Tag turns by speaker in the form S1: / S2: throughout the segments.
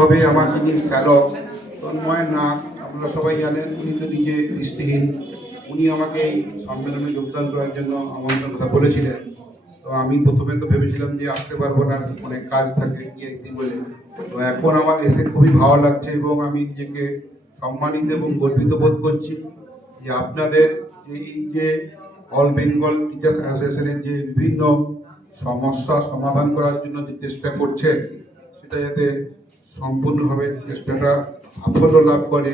S1: হবে আমার যিনি শ্যালক তন্ময় নাগ আপনারা সবাই জানেন, উনি তো নিজে দৃষ্টিহীন। উনি আমাকে এই সম্মেলনে যোগদান করার জন্য আমন্ত্রণ কথা বলেছিলেন। তো আমি প্রথমে তো ভেবেছিলাম যে আসতে পারব না, অনেক কাজ থাকে গিয়েছি বলে। তো এখন আমার এসে খুবই ভালো লাগছে এবং আমি নিজেকে সম্মানিত এবং গর্বিত বোধ করছি যে আপনাদের এই যে অল বেঙ্গল টিচার্স অ্যাসোসিয়েশনের যে বিভিন্ন সমস্যা সমাধান করার জন্য যে চেষ্টা করছেন, সেটা যাতে সম্পূর্ণভাবে চেষ্টাটা সাফল্য লাভ করে,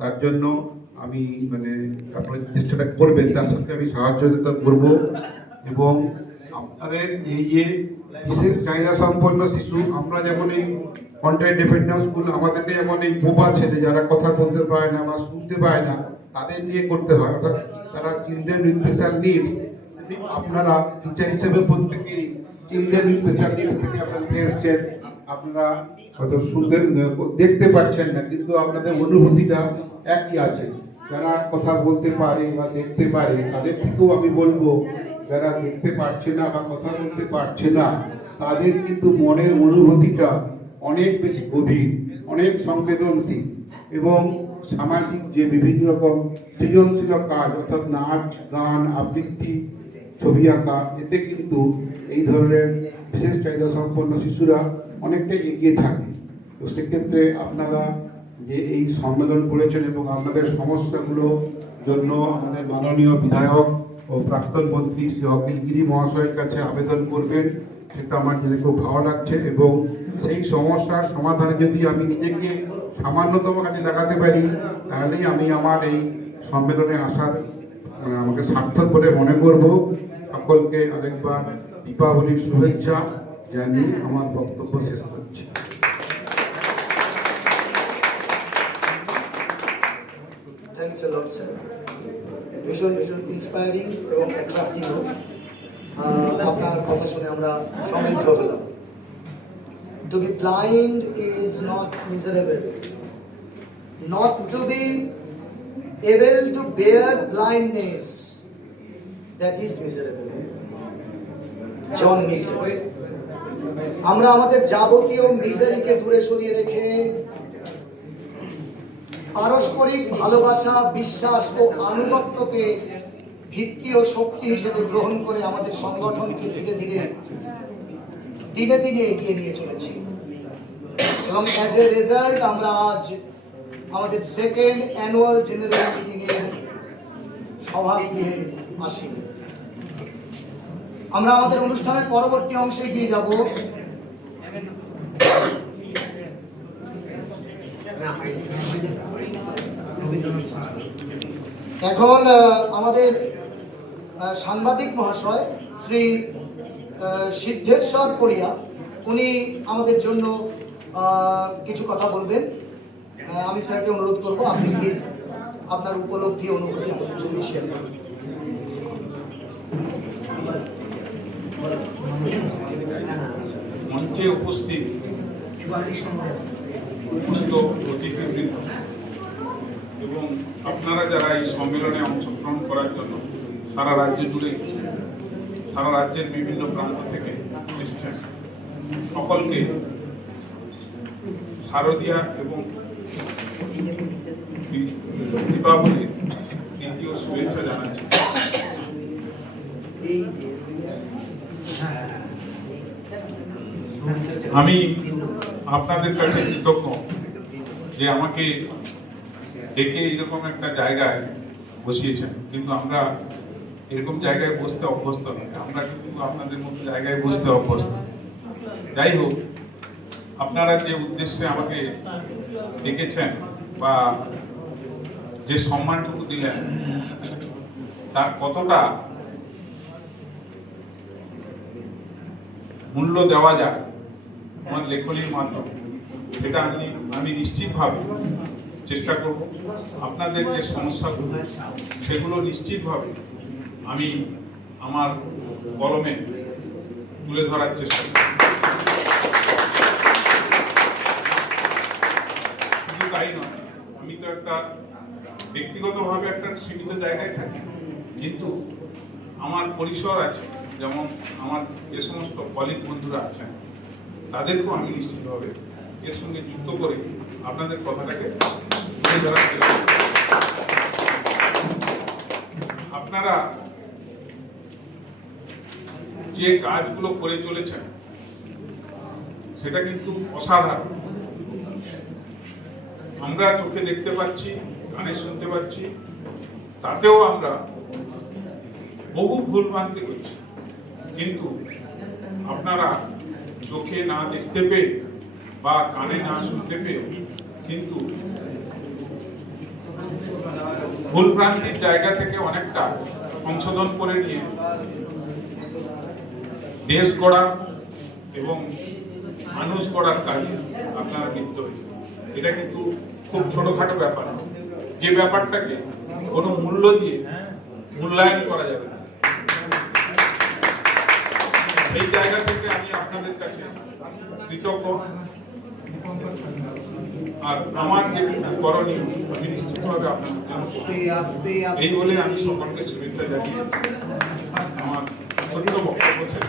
S1: তার জন্য আমি মানে আপনারা চেষ্টাটা করবেন তার সাথে আমি সহযোগিতা করব। এবং আপনাদের এই যে বিশেষ চাহিদা সম্পন্ন শিশু, আমরা যেমন এই কন্ট্রাক্ট ডিপেন্ডেন্ট স্কুল, আমাদেরকে যেমন এই বোবা ছেলে যারা কথা বলতে পারে না বা শুনতে পায় না, তাদের নিয়ে করতে হয়। অর্থাৎ তারা চিলড্রেন উইথ স্পেশাল নিডস আপনারা টিচার হিসেবে প্রত্যেকেই চিলড্রেন উইথ স্পেশাল নিডস থেকে আপনারা এসছেন। আপনারা হয়তো শুনতে, দেখতে পাচ্ছেন না, কিন্তু আপনাদের অনুভূতিটা একই আছে। যারা কথা বলতে পারে বা দেখতে পারে, তাদের থেকেও আমি বলব, যারা দেখতে পারছে না বা কথা বলতে পারছে না, তাদের কিন্তু মনের অনুভূতিটা অনেক বেশি গভীর, অনেক সংবেদনশীল এবং সামাজিক যে বিভিন্ন রকম সৃজনশীল কাজ, অর্থাৎ নাচ, গান, আবৃত্তি, ছবি আঁকা, এতে কিন্তু এই ধরনের বিশেষ চাহিদা সম্পন্ন শিশুরা অনেকটাই এগিয়ে থাকে। তো সেক্ষেত্রে আপনারা যে এই সম্মেলন করেছেন এবং আপনাদের সমস্যাগুলো জন্য আমাদের মাননীয় বিধায়ক ও প্রাক্তন মন্ত্রী শ্রী অখিল গিরি মহাশয়ের কাছে আবেদন করবেন। সেটা আমার জেনে খুব ভালো লাগছে এবং সেই সমস্যার সমাধানে যদি আমি নিজেকে সামান্যতম কাজে দেখাতে পারি, তাহলেই আমি আমার এই সম্মেলনে আসার মানে আমাকে সার্থক বলে মনে করব। সকলকে আরেকবার দীপাবলির শুভেচ্ছা। জানিয়ে আমার বক্তব্য শেষ করছি
S2: ভীষণ ভীষণ ইন্সপায়ারিং এবং অ্যাট্রাক্টিভ আপনার কথা শুনে আমরা সমৃদ্ধ হলাম। To be blind is not miserable not to be able to bear blindness, that is miserable John Milton আমরা আমাদের যাবতীয় মিজারিকে দূরে সরিয়ে রেখে পারস্পরিক ভালোবাসা, বিশ্বাস ও আনুগত্যকে ভিত্তি ও শক্তি হিসেবে গ্রহণ করে আমাদের সংগঠনকে ধীরে ধীরে দিনে দিনে এগিয়ে নিয়ে চলেছি। এবং অ্যাজ এ রেজাল্ট আমরা আজ আমাদের সেকেন্ড অ্যানুয়াল জেনারেল মিটিং এর সভাগৃহে আসি। আমরা আমাদের অনুষ্ঠানের পরবর্তী অংশে গিয়ে যাব। এখন আমাদের সাংবাদিক মহাশয় শ্রী সিদ্ধেশ্বর পড়িয়া উনি আমাদের জন্য কিছু কথা বলবেন। আমি স্যারকে অনুরোধ করব, আপনি প্লিজ আপনার উপলব্ধি অনুভূতি আমাদের জন্য শেয়ার করুন।
S3: মঞ্চে উপস্থিত সমস্ত অতিথিবৃন্দ এবং আপনারা যারা এই সম্মেলনে অংশগ্রহণ করার জন্য সারা রাজ্য জুড়ে সারা রাজ্যের বিভিন্ন প্রান্ত থেকে এসছেন। সকলকে শারদীয়া এবং দীপাবলির দ্বিতীয় শুভেচ্ছা জানাচ্ছি। আমি আপনাদের কাছে কৃতজ্ঞ যে আমাকে ডেকে এরকম একটা জায়গায় বসিয়েছেন। কিন্তু আমরা এরকম জায়গায় বসতে অভ্যস্ত নই। আমরা কিন্তু আপনাদের মতো জায়গায় বসতে অভ্যস্ত। যাই হোক, আপনারা যে উদ্দেশ্যে আমাকে ডেকেছেন বা যে সম্মানটুকু দিলেন, তার কতটা মূল্য দেওয়া যায়, আমার লেখনীর মাধ্যমে, সেটা আমি আমি নিশ্চিতভাবে চেষ্টা করব। আপনাদের যে সমস্যাগুলো, সেগুলো নিশ্চিতভাবে আমি আমার কলমে তুলে ধরার চেষ্টা করব। শুধু তাই নয়, আমি তো একটা ব্যক্তিগতভাবে একটা সীমিত জায়গায় থাকি, কিন্তু আমার পরিসর আছে। যেমন আমার যে সমস্ত কলিগ বন্ধুরা আছেন, তাদেরকেও আমি নিশ্চিতভাবে
S4: এর সঙ্গে যুক্ত করে আপনাদের কথাটাকে আপনারা যে কাজগুলো করে চলেছেন, সেটা কিন্তু অসাধারণ। আমরা চোখে দেখতে পাচ্ছি গানে শুনতে পাচ্ছি, তাতেও আমরা বহু ভুল ভ্রান্তি করছি। কিন্তু আপনারা চোখে না দেখতে পেয়ে বা কানে না শুনতে পেয়ে কিন্তু ভুল ভ্রান্তির জায়গা থেকে অনেকটা সংশোধন করে নিয়ে দেশ গড়া এবং মানুষ গড়ার কাজে আপনারা লিপ্ত হয়েছে। এটা কিন্তু খুব ছোটখাটো ব্যাপার। যে ব্যাপারটাকে কোনো মূল্য দিয়ে মূল্যায়ন করা যাবে না। এই জায়গা থেকে আমি আপনাদের কাছে কৃতজ্ঞ। আর আমার যে করণীয় আমি নিশ্চিতভাবে আপনাদের এই বলে আমি সকলকে শুভেচ্ছা জানিয়ে আমার ছোট্ট বক্তব্য শেষ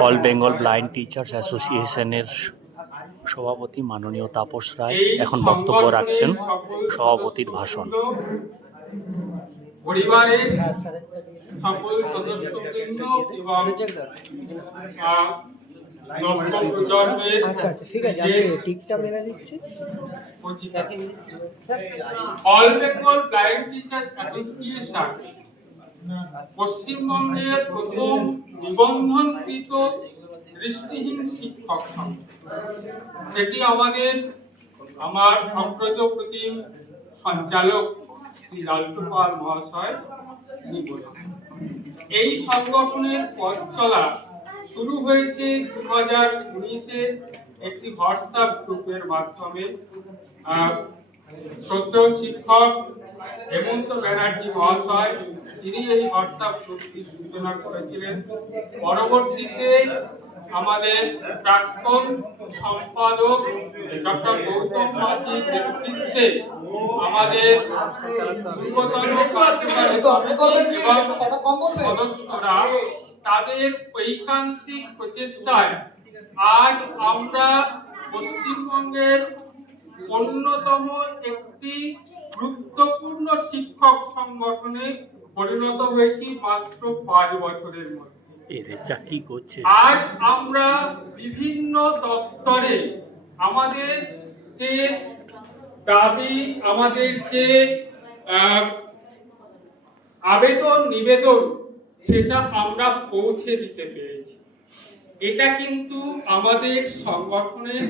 S5: অল বেঙ্গল ব্লাইন্ড টিচার্স অ্যাসোসিয়েশনের সভাপতি মাননীয় তাপস রায় এখন বক্তব্য রাখছেন সভাপতির ভাষণ।
S4: পরিবারের সকল সদস্যবৃন্দ এবং আহ, নব্য প্রজন্মের
S6: আচ্ছা ঠিক আছে আমি টিকটা মেরে দিচ্ছি
S4: all Bengal blind teacher association পশ্চিমবঙ্গের প্রথম নিবন্ধনকৃত দৃষ্টিহীন শিক্ষক সেটি আমাদের, আমার প্রতিম সঞ্চালক শ্রী লালটু পাল মহাশয় এই সংগঠনের পথ চলা শুরু হয়েছে দু হাজার উনিশে একটি হোয়াটসঅ্যাপ গ্রুপের মাধ্যমে। শ্রদ্ধেয় শিক্ষক হেমন্ত ব্যানার্জি মহাশয়, তিনি এই হোয়াটসঅ্যাপ গ্রুপটি সূচনা করেছিলেন। পরবর্তীতে আমাদের প্রাক্তন সম্পাদক ডক্টর গৌতম মাঝির নেতৃত্বে আমাদের সদস্যরা তাদের ঐকান্তিক প্রচেষ্টায় আজ আমরা পশ্চিমবঙ্গের অন্যতম একটি গুরুত্বপূর্ণ শিক্ষক সংগঠনে পরিণত হয়েছি মাত্র পাঁচ বছরের মধ্যে।
S5: চাকরি করছে।
S4: আজ আমরা বিভিন্ন দপ্তরে আমাদের যে দাবি আমাদের যে আবেদন নিবেদন সেটা আমরা পৌঁছে দিতে পেরেছি। এটা কিন্তু আমাদের সংগঠনের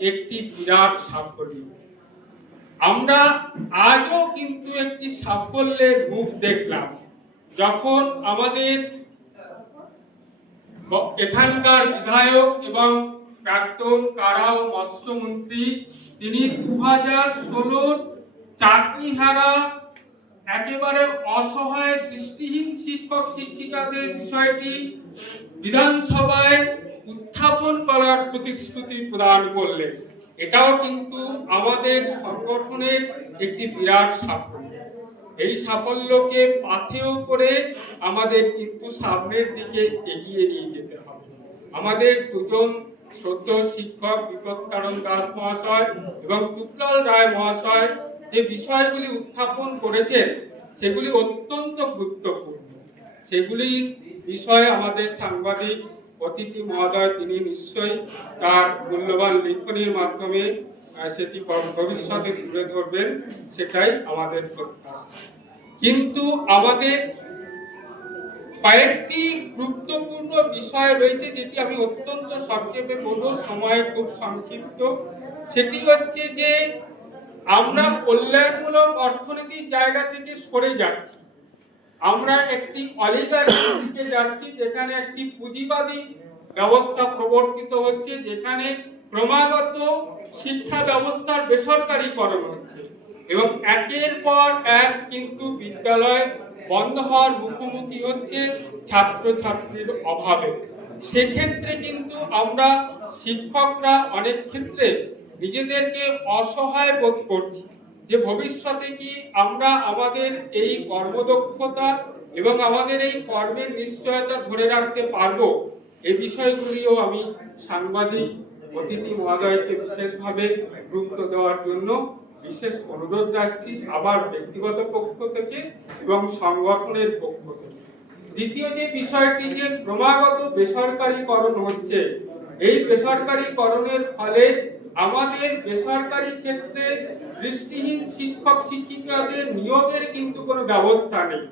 S4: একটি বিরাট সাফল্য। আমরা আজও কিন্তু একটি সাফল্যের মুখ দেখলাম। যখন আমাদের এখানকার বিধায়ক এবং প্রাক্তন কারা ও মৎস্যমন্ত্রী, তিনি দু হাজার ষোলোর চাকরিহারা একেবারে অসহায় দৃষ্টিহীন শিক্ষক শিক্ষিকাদের বিষয়টি বিধানসভায় করার প্রতিশ্রুতি প্রদান করলেন এটাও কিন্তু আমাদের সংগঠনের একটি বিরাট সাফল্য। এই সাফল্যকে পাথেয় করে আমাদের কিন্তু সামনের দিকে এগিয়ে নিয়ে যেতে হবে। আমাদের দুজন শ্রদ্ধ শিক্ষক বিপদ কারণ দাস মহাশয় এবং টুকলাল রায় মহাশয় যে বিষয়গুলি উত্থাপন করেছেন, সেগুলি অত্যন্ত গুরুত্বপূর্ণ। সেগুলি বিষয়ে আমাদের সাংবাদিক অতিথি মহোদয়, তিনি নিশ্চয়ই তার মূল্যবান লিখনির মাধ্যমে সেটি ভবিষ্যতে তুলে ধরবেন, সেটাই আমাদের কিন্তু আমাদের কয়েকটি গুরুত্বপূর্ণ বিষয় রয়েছে, যেটি আমি অত্যন্ত সংক্ষেপে বলব, সময় খুব সংক্ষিপ্ত। সেটি হচ্ছে যে, আমরা কল্যাণমূলক অর্থনীতির জায়গা থেকে সরে যাচ্ছি। আমরা একটি অলিগার্কির দিকে যাচ্ছি, যেখানে একটি পুঁজিবাদী ব্যবস্থা প্রবর্তিত হচ্ছে, যেখানে ক্রমাগত শিক্ষা ব্যবস্থার বেসরকারীকরণ হচ্ছে। এবং একের পর এক কিন্তু বিদ্যালয় বন্ধ হওয়ার মুখোমুখি হচ্ছে ছাত্রছাত্রীর অভাবে। সেক্ষেত্রে কিন্তু আমরা শিক্ষকরা অনেক ক্ষেত্রে নিজেদেরকে অসহায় বোধ করছি। যে ভবিষ্যতে কি আমরা আমাদের এই কর্মদক্ষতা এবং আমাদের এই কর্মের নিশ্চয়তা ধরে রাখতে পারব? এই বিষয়গুলিও আমি সাংবাদিক অতিথি মহোদয়কে বিশেষভাবে গুরুত্ব দেওয়ার জন্য বিশেষ অনুরোধ রাখছি আবার ব্যক্তিগত পক্ষ থেকে এবং সংগঠনের পক্ষ থেকে। দ্বিতীয় যে বিষয়টি যে ক্রমাগত বেসরকারীকরণ হচ্ছে, এই বেসরকারীকরণের ফলে আমাদের বেসরকারি ক্ষেত্রে দৃষ্টিহীন শিক্ষক শিক্ষিকাদের নিয়োগের কিন্তু কোনো ব্যবস্থা নেই।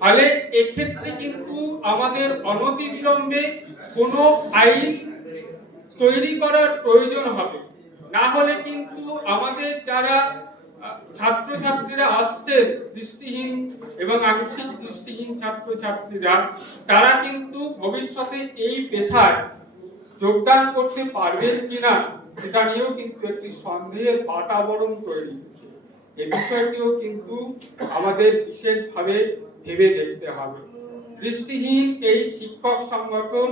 S4: ফলে এক্ষেত্রে কিন্তু আমাদের অনতিবিলম্বে কোনো আইন তৈরি করার প্রয়োজন হবে। না হলে কিন্তু আমাদের যারা ছাত্রছাত্রীরা আসছেন দৃষ্টিহীন এবং আংশিক দৃষ্টিহীন ছাত্রছাত্রীরা, তারা কিন্তু ভবিষ্যতে এই পেশায় যোগদান করতে পারবেন কিনা সেটা নিয়েও কিন্তু একটি সন্দেহের বাতাবরণ তৈরি হচ্ছে। এই বিষয়টিও কিন্তু আমাদের বিশেষভাবে ভেবে দেখতে হবে। দৃষ্টিহীন এই শিক্ষক সংগঠন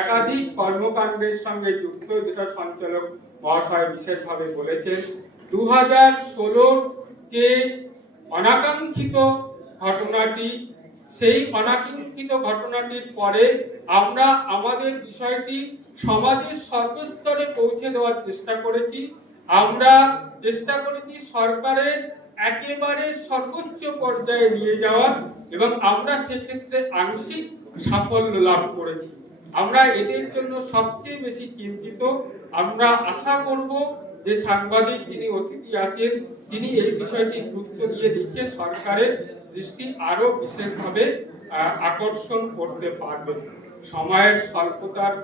S4: একাধিক কর্মকাণ্ডের সঙ্গে যুক্ত, যেটা সঞ্চালক মহাশয় বিশেষভাবে বলেছেন। দু হাজার ষোলোর যে অনাকাঙ্ক্ষিত ঘটনাটি, সেই অনাকাঙ্ক্ষিত ঘটনাটির পরে আমরা আমাদের বিষয়টি সমাজের সর্বস্তরে পৌঁছে দেওয়ার চেষ্টা করেছি। আমরা চেষ্টা করেছি সরকারের একেবারে সর্বোচ্চ পর্যায়ে নিয়ে যাওয়ার এবং আমরা সেক্ষেত্রে আংশিক সাফল্য লাভ করেছি। আমরা এদের জন্য সবচেয়ে বেশি চিন্তিত। আমরা আশা করব যে সাংবাদিক যিনি অতিথি আছেন, তিনি এই বিষয়টি গুরুত্ব দিয়ে লিখে সরকারের দৃষ্টি আরও বিশেষভাবে আকর্ষণ করতে পারবেন। সময়ের স্বল্পতার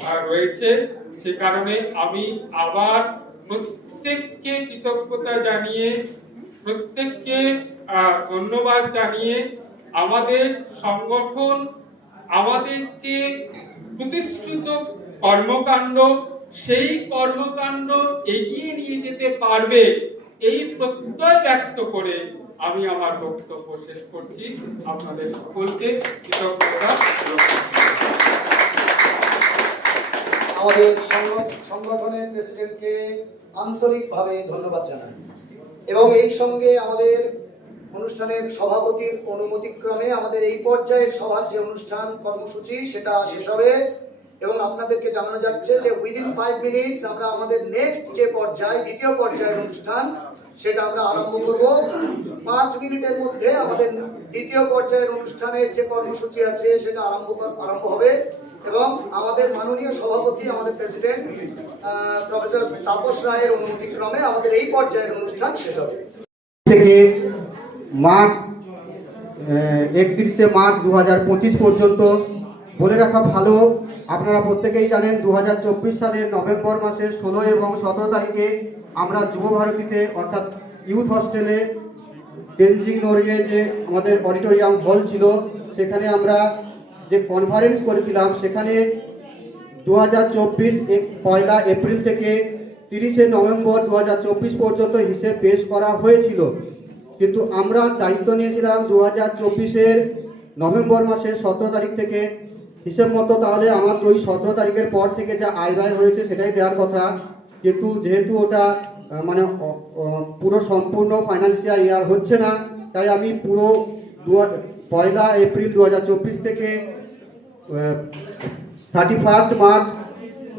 S4: আহ, রয়েছে সে কারণে আমি আবার প্রত্যেককে কৃতজ্ঞতা জানিয়ে প্রত্যেককে ধন্যবাদ জানিয়ে আমাদের সংগঠন আমাদের যে প্রতিষ্ঠিত কর্মকাণ্ড সেই কর্মকাণ্ড এগিয়ে নিয়ে যেতে পারবে এই প্রত্যয় ব্যক্ত করে আমি আমার বক্তব্য শেষ করছি। আপনাদের সকলকে কৃতজ্ঞতা।
S2: আমাদের সংগ- সংগঠনের প্রেসিডেন্টকে আন্তরিকভাবে ধন্যবাদ জানাই। এবং এই সঙ্গে আমাদের অনুষ্ঠানের সভাপতির অনুমতিক্রমে আমাদের এই পর্যায়ের সভার যে অনুষ্ঠান কর্মসূচি, সেটা শেষ হবে। এবং আপনাদেরকে জানানো যাচ্ছে যে উইদিন ফাইভ মিনিটস আমরা আমাদের নেক্সট যে পর্যায়, দ্বিতীয় পর্যায়ের অনুষ্ঠান সেটা আমরা আরম্ভ করব। পাঁচ মিনিটের মধ্যে আমাদের দ্বিতীয় পর্যায়ের অনুষ্ঠানের যে কর্মসূচি আছে, সেটা আরম্ভ আরম্ভ হবে এবং আমাদের মাননীয় সভাপতি, আমাদের প্রেসিডেন্ট প্রফেসর তাপস রায়ের অনুমতিক্রমে আমাদের এই পর্যায়ের অনুষ্ঠান শেষ হবে।
S7: থেকে মার্চ একত্রিশে মার্চ দু হাজার পঁচিশ পর্যন্ত। বলে রাখা ভালো, আপনারা প্রত্যেকেই জানেন দু হাজার চব্বিশ সালের নভেম্বর মাসের ষোলো এবং সতেরো তারিখে আমরা যুব ভারতীতে অর্থাৎ ইউথ হস্টেলে বেঞ্জিং নর্গে যে আমাদের অডিটোরিয়াম হল ছিল, সেখানে আমরা যে কনফারেন্স করেছিলাম, সেখানে দু হাজার চব্বিশ পয়লা এপ্রিল থেকে তিরিশে নভেম্বর দু হাজার চব্বিশ পর্যন্ত হিসেব পেশ করা হয়েছিল। কিন্তু আমরা দায়িত্ব নিয়েছিলাম দু হাজার চব্বিশের নভেম্বর মাসের সতেরো তারিখ থেকে। হিসেব মতো তাহলে আমার ওই সতেরো তারিখের পর থেকে যা আয় ব্যয় হয়েছে সেটাই দেওয়ার কথা। কিন্তু যেহেতু ওটা মানে পুরো সম্পূর্ণ ফাইন্যান্সিয়াল ইয়ার হচ্ছে না তাই আমি পুরো দু পয়লা এপ্রিল দু হাজার চব্বিশ থেকে থার্টি ফার্স্ট মার্চ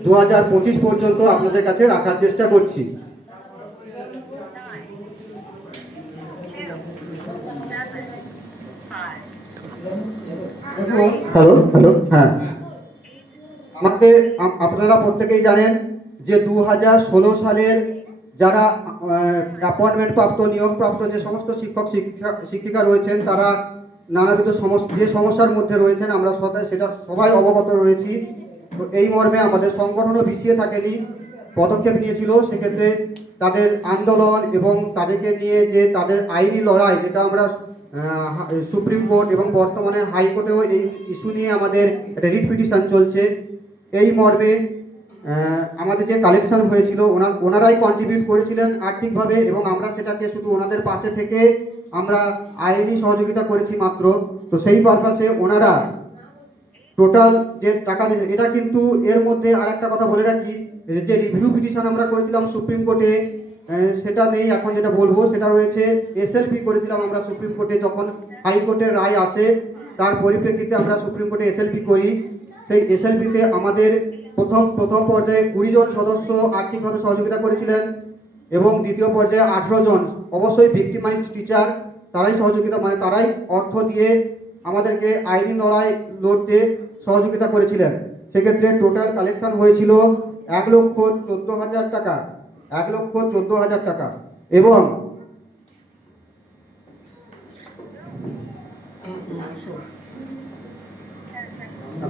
S7: দু হাজার পঁচিশ পর্যন্ত আপনাদের কাছে রাখার চেষ্টা করছি। হ্যালো হ্যালো হ্যাঁ। আমাদের আপ- আপনারা প্রত্যেকেই জানেন যে দু হাজার ষোলো সালের যারা অ্যাপয়েন্টমেন্ট প্রাপ্ত নিয়োগপ্রাপ্ত যে সমস্ত শিক্ষক শিক্ষিকা রয়েছেন, তারা নানাবিধ সমস্যা যে সমস্যার মধ্যে রয়েছেন, আমরা সেটা সবাই অবগত রয়েছি। তো এই মর্মে আমাদের সংগঠনও পিছিয়ে থাকেনি, পদক্ষেপ নিয়েছিল। সেক্ষেত্রে তাদের আন্দোলন এবং তাদেরকে নিয়ে যে তাদের আইনি লড়াই, যেটা আমরা সুপ্রিম কোর্ট এবং বর্তমানে হাইকোর্টেও এই ইস্যু নিয়ে আমাদের রিট পিটিশন চলছে। এই মর্মে আমাদের যে কালেকশন হয়েছিল, ওনা, ওনারাই কন্ট্রিবিউট করেছিলেন আর্থিকভাবে এবং আমরা সেটাকে শুধু ওনাদের পাশে থেকে আমরা আইনি সহযোগিতা করেছি মাত্র। তো সেই পারপাসে ওনারা টোটাল যে টাকা দিয়েছে, এটা কিন্তু এর মধ্যে আর একটা কথা বলে রাখি, যে রিভিউ পিটিশন আমরা করেছিলাম সুপ্রিম কোর্টে সেটা নেই, এখন যেটা বলব সেটা রয়েছে। এসএলপি করেছিলাম আমরা সুপ্রিম কোর্টে যখন হাইকোর্টের রায় আসে, তার পরিপ্রেক্ষিতে আমরা সুপ্রিম কোর্টে এসএলপি করি। সেই এসএলপিতে আমাদের প্রথম প্রথম পর্যায়ে কুড়ি জন সদস্য আর্থিকভাবে সহযোগিতা করেছিলেন এবং দ্বিতীয় পর্যায়ে আঠেরো জন অবশ্যই ভিক্টিমাইজ টিচার তারাই সহযোগিতা মানে তারাই অর্থ দিয়ে আমাদেরকে আইনি লড়াই লড়তে সহযোগিতা করেছিলেন। সেক্ষেত্রে টোটাল কালেকশন হয়েছিল এক লক্ষ চোদ্দ হাজার টাকা এক লক্ষ চোদ্দ হাজার টাকা এবং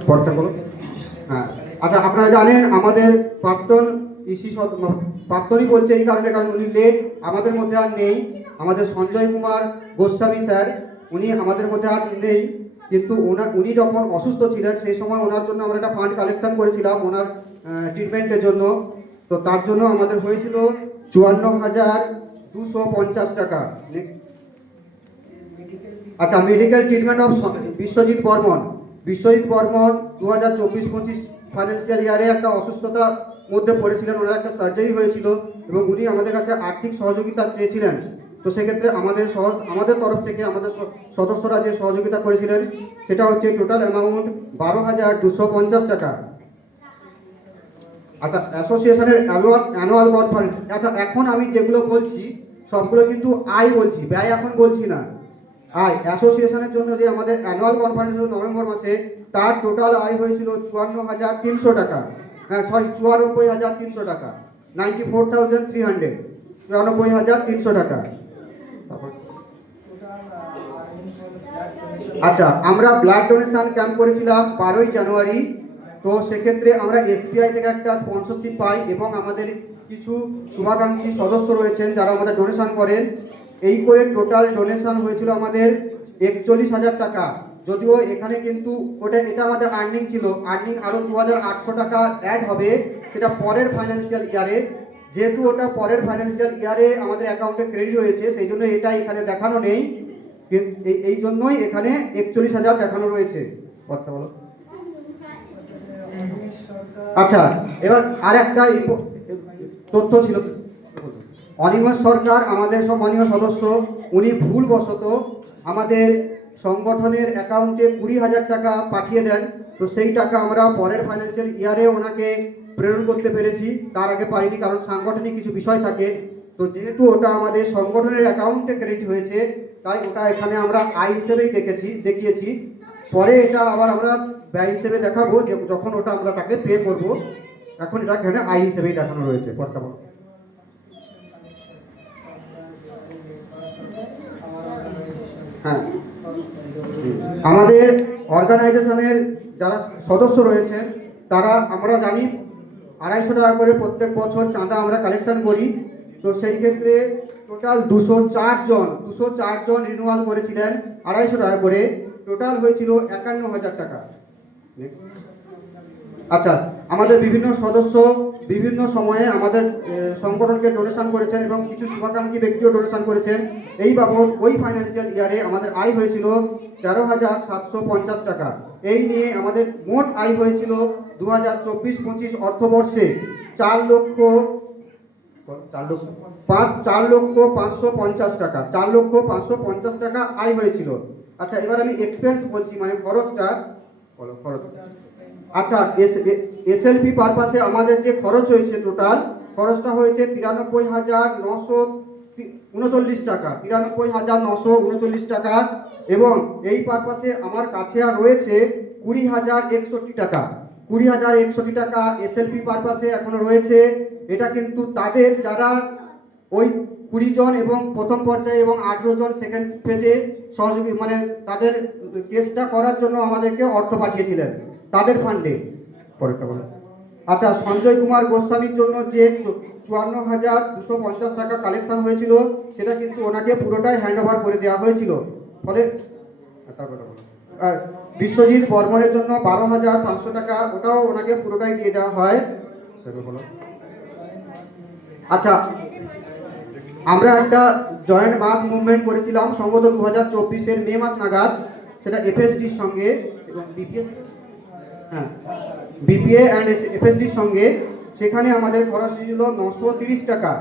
S7: পরটা বলো। হ্যাঁ। আচ্ছা আপনারা জানেন, আমাদের প্রাক্তন ইসি প্রাক্তনই বলছে এই কারণে, কারণ উনি লেট, আমাদের মধ্যে আর নেই। আমাদের সঞ্জয় কুমার গোস্বামী স্যার, উনি আমাদের মধ্যে আর নেই, কিন্তু ওনা উনি যখন অসুস্থ ছিলেন, সেই সময় ওনার জন্য আমরা একটা ফান্ড কালেকশন করেছিলাম, ওনার ট্রিটমেন্টের জন্য। তো তার জন্য আমাদের হয়েছিল চুয়ান্ন হাজার দুশো পঞ্চাশ টাকা। আচ্ছা medical treatment of Biswajit Barman. Biswajit Barman দু হাজার চব্বিশ পঁচিশ ফাইন্যান্সিয়াল ইয়ারে একটা অসুস্থতার মধ্যে পড়েছিলেন, ওনার একটা সার্জারি হয়েছিল এবং উনি আমাদের কাছে আর্থিক সহযোগিতা চেয়েছিলেন। তো সেক্ষেত্রে আমাদের সহ, আমাদের তরফ থেকে আমাদের সদস্যরা যে সহযোগিতা করেছিলেন, সেটা হচ্ছে টোটাল অ্যামাউন্ট বারো হাজার দুশো পঞ্চাশ টাকা। আচ্ছা অ্যাসোসিয়েশনের অ্যানুয়াল অ্যানুয়াল কনফারেন্স আচ্ছা এখন আমি যেগুলো বলছি, সবগুলো কিন্তু আয় বলছি, ব্যয় এখন বলছি না। আয় অ্যাসোসিয়েশনের জন্য যে আমাদের অ্যানুয়াল কনফারেন্স হলো নভেম্বর মাসে, তার টোটাল আয় হয়েছিল চুয়ান্ন হাজার তিনশো টাকা। হ্যাঁ সরি চুরানব্বই হাজার তিনশো টাকা। Ninety four thousand three hundred চুরানব্বই হাজার তিনশো টাকা। আচ্ছা আমরা ব্লাড ডোনেশন ক্যাম্প করেছিলাম বারোই জানুয়ারি। তো সেক্ষেত্রে আমরা এসবিআই থেকে একটা স্পন্সরশিপ পাই এবং আমাদের কিছু শুভাকাঙ্ক্ষী সদস্য রয়েছেন যারা আমাদের ডোনেশন করেন। এই করে টোটাল ডোনেশন হয়েছিল আমাদের একচল্লিশ হাজার টাকা। যদিও এখানে কিন্তু ওটা, এটা আমাদের আর্নিং ছিল। আর্নিং আরও দু হাজার আটশো টাকা অ্যাড হবে, সেটা পরের ফাইন্যান্সিয়াল ইয়ারে যেহেতু ওটা পরের ফাইন্যান্সিয়াল ইয়ারে আমাদের অ্যাকাউন্টে ক্রেডিট হয়েছে, সেই জন্য এটা এখানে দেখানো নেই। এই- এই জন্যই এখানে একচল্লিশ হাজার দেখানো রয়েছে। কথা বলো। আচ্ছা এবার আর একটা তথ্য ছিল। অনিমা সরকার, আমাদের সম্মানীয় সদস্য, উনি ভুলবশত আমাদের সংগঠনের অ্যাকাউন্টে কুড়ি হাজার টাকা পাঠিয়ে দেন। তো সেই টাকা আমরা পরের ফাইন্যান্সিয়াল ইয়ারে ওনাকে প্রেরণ করতে পেরেছি। তার আগে পারিনি কারণ সাংগঠনিক কিছু বিষয় থাকে। তো যেহেতু ওটা আমাদের সংগঠনের অ্যাকাউন্টে ক্রেডিট হয়েছে, তাই ওটা এখানে আমরা আয় হিসেবেই দেখেছি, দেখিয়েছি। পরে এটা আবার আমরা ব্যয় হিসেবে দেখাবো যখন ওটা আমরা তাকে পে করব, এখন এটা এখানে আয় হিসেবেই দেখানো রয়েছে, বর্তমান। হ্যাঁ। আমাদের অর্গানাইজেশনের যারা সদস্য রয়েছেন, তারা আমরা জানি আড়াইশো টাকা করে প্রত্যেক বছর চাঁদা আমরা কালেকশন করি। তো সেই ক্ষেত্রে টোটাল দুশো জন দুশো জন রিনুয়াল করেছিলেন আড়াইশো টাকা করে। টোটাল হয়েছিল একান্ন হাজার টাকা। আচ্ছা আমাদের বিভিন্ন সদস্য বিভিন্ন সময়ে আমাদের সংগঠনকে ডোনেশন করেছেন এবং কিছু শুভাকাঙ্ক্ষী ব্যক্তিও ডোনেশন করেছেন। এই বাবদ ওই ফাইন্যান্সিয়াল ইয়ারে আমাদের আয় হয়েছিল তেরো হাজার সাতশো পঞ্চাশ টাকা। এই নিয়ে আমাদের মোট আয় হয়েছিল দু হাজার চব্বিশ পঁচিশ অর্থবর্ষে চার লক্ষ চার লক্ষ, পাঁচ, চার লক্ষ পাঁচশো পঞ্চাশ টাকা, চার লক্ষ পাঁচশো পঞ্চাশ টাকা আয় হয়েছিল। আচ্ছা এবার আমি এক্সপেন্স বলছি মানে খরচটা খরচ। আচ্ছা এস এসএলপি পারপাসে আমাদের যে খরচ হয়েছে টোটাল খরচটা হয়েছে তিরানব্বই হাজার নশো উনচল্লিশ টাকা, তিরানব্বই হাজার নশো উনচল্লিশ টাকা এবং এই পারপাসে আমার কাছে আর রয়েছে কুড়ি হাজার একষট্টি টাকা। কুড়ি হাজার একষট্টি টাকা এসএলপি পারপাসে এখনও রয়েছে। এটা কিন্তু তাদের যারা ওই কুড়ি জন এবং প্রথম পর্যায়ে এবং আঠেরো জন সেকেন্ড ফেজে সহযোগী মানে তাদের কেসটা করার জন্য আমাদেরকে অর্থ পাঠিয়েছিলেন। তাদের ফান্ডে পরেরটা বলো। আচ্ছা সঞ্জয় কুমার গোস্বামীর জন্য যে চুয়ান্ন হাজার দুশো পঞ্চাশ টাকা কালেকশন হয়েছিল, সেটা কিন্তু ওনাকে পুরোটাই হ্যান্ড ওভার করে দেওয়া হয়েছিল। ফলে বিশ্বজিৎ বর্মনের জন্য বারো হাজার পাঁচশো টাকা, ওটাও ওনাকে পুরোটাই দিয়ে দেওয়া হয়। আচ্ছা আমরা একটা জয়েন্ট মাস মুভমেন্ট করেছিলাম, সম্ভবত দু হাজার চব্বিশের মে মাস নাগাদ, সেটা এফএসডির সঙ্গে এবং বিপিএস হ্যাঁ। বিপিএ অ্যান্ড এফএসডির সঙ্গে সেখানে আমাদের খরচ ছিল নশো তিরিশ টাকা।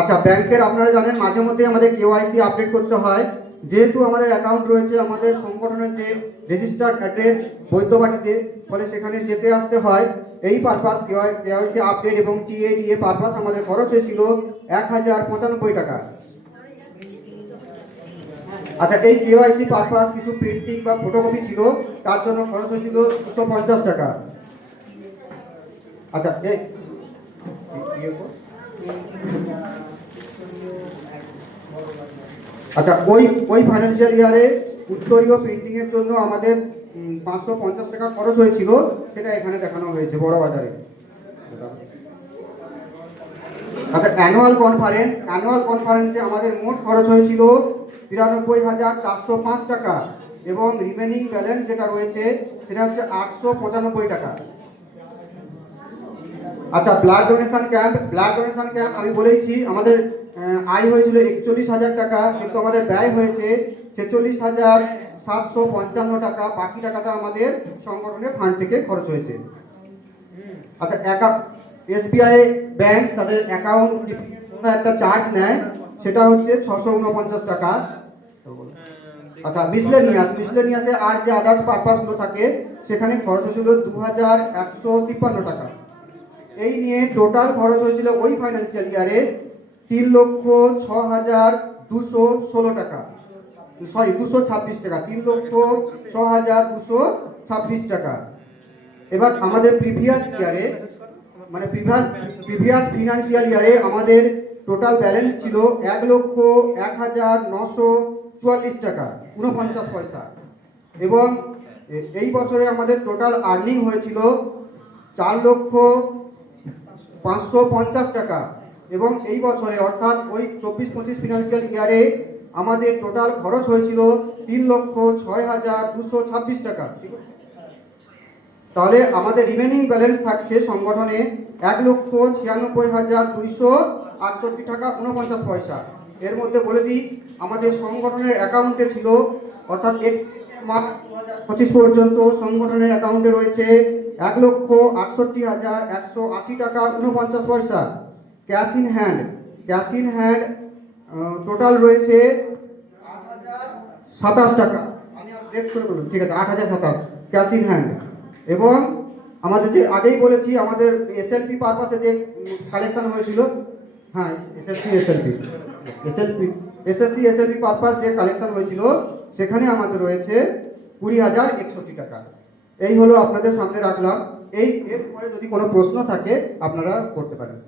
S7: আচ্ছা ব্যাংকের আপনারা জানেন, মাঝে মধ্যে আমাদের কেওয়াইসি আপডেট করতে হয়। যেহেতু আমাদের অ্যাকাউন্ট রয়েছে, আমাদের সংগঠনের যে রেজিস্টার্ড অ্যাড্রেস বৈদ্যবাটিতে, ফলে সেখানে যেতে আসতে হয়। এই পারপাস কেওয়াইসি আপডেট এবং টিএডিএ পারপাস আমাদের খরচ হয়েছিল এক হাজার পঁচানব্বই টাকা। আচ্ছা এই কেওয়াইসি পারপাস কিছু প্রিন্টিং বা ফটোকপি ছিল, তার জন্য খরচ হয়েছিল দুশো পঞ্চাশ টাকা। আচ্ছা এই আচ্ছা ওই ওই ফাইন্যান্সিয়াল ইয়ারে উত্তরীয় প্রিন্টিং এর জন্য আমাদের পাঁচশো পঞ্চাশ টাকা খরচ হয়েছিল, সেটা এখানে দেখানো হয়েছে বড় বাজারে। আচ্ছা অ্যানুয়াল কনফারেন্স অ্যানুয়াল কনফারেন্সে আমাদের মোট খরচ হয়েছিল তিরানব্বই হাজার চারশো পাঁচ টাকা এবং রিমেনিং ব্যালেন্স যেটা রয়েছে, সেটা হচ্ছে আটশো পঁচানব্বই টাকা। আচ্ছা blood donation camp blood donation camp আমি বলেইছি, আমাদের আয় হয়েছিল একচল্লিশ হাজার টাকা, কিন্তু আমাদের ব্যয় হয়েছে ছেচল্লিশ হাজার সাতশো পঞ্চান্ন টাকা। বাকি টাকাটা আমাদের সংগঠনের ফান্ড থেকে খরচ হয়েছে। আচ্ছা একা এসবিআই ব্যাংক তাদের অ্যাকাউন্ট একটা চার্জ নেয়, সেটা হচ্ছে ছশো উনপঞ্চাশ টাকা। আচ্ছা মিসলেনিয়াস মিসলেনিয়াসে আর যে আদার্স পারপাসগুলো থাকে, সেখানে খরচ হয়েছিল দু হাজার একশো তিপ্পান্ন টাকা। এই নিয়ে টোটাল খরচ হয়েছিল ওই ফাইন্যান্সিয়াল ইয়ারে তিন লক্ষ ছ হাজার দুশো ষোলো টাকা। সরি দুশো ছাব্বিশ টাকা, তিন লক্ষ ছ হাজার দুশো ছাব্বিশ টাকা। এবার আমাদের প্রিভিয়াস ইয়ারে মানে প্রিভিয়াস প্রিভিয়াস ফিনান্সিয়াল ইয়ারে আমাদের টোটাল ব্যালেন্স ছিল এক লক্ষ এক হাজার নশো চুয়াল্লিশ টাকা উনপঞ্চাশ পয়সা। এবং এই বছরে আমাদের টোটাল আর্নিং হয়েছিল চার লক্ষ পাঁচশো পঞ্চাশ টাকা। এবং এই বছরে অর্থাৎ ওই চব্বিশ পঁচিশ ফিনান্সিয়াল ইয়ারে আমাদের টোটাল খরচ হয়েছিল তিন লক্ষ ছয় হাজার দুশো ছাব্বিশ টাকা। তাহলে আমাদের রিমেনিং ব্যালেন্স থাকছে সংগঠনে এক লক্ষ ছিয়ানব্বই হাজার দুইশো আটষট্টি টাকা উনপঞ্চাশ পয়সা। এর মধ্যে বলে দিই, আমাদের সংগঠনের অ্যাকাউন্টে ছিল, অর্থাৎ এক মার্চ পঁচিশ পর্যন্ত সংগঠনের অ্যাকাউন্টে রয়েছে এক লক্ষ আটষট্টি হাজার একশো আশি টাকা উনপঞ্চাশ পয়সা। Cash in hand. Cash in hand total রয়েছে আট হাজার সাতাশ টাকা। আমি ব্রেক করে বলুন ঠিক আছে, আট হাজার সাতাশ, ক্যাশ ইন হ্যান্ড। এবং আমাদের যে আগেই বলেছি, আমাদের এসএলপি পারপাসে যে কালেকশন হয়েছিল হ্যাঁ SSC SLP SLP SSC SLP purpose যে কালেকশন হয়েছিল, সেখানে আমাদের রয়েছে কুড়ি হাজার একষট্টি টাকা। এই হলো আপনাদের সামনে রাখলাম। এই এরপরে যদি কোনো প্রশ্ন থাকে, আপনারা করতে পারেন।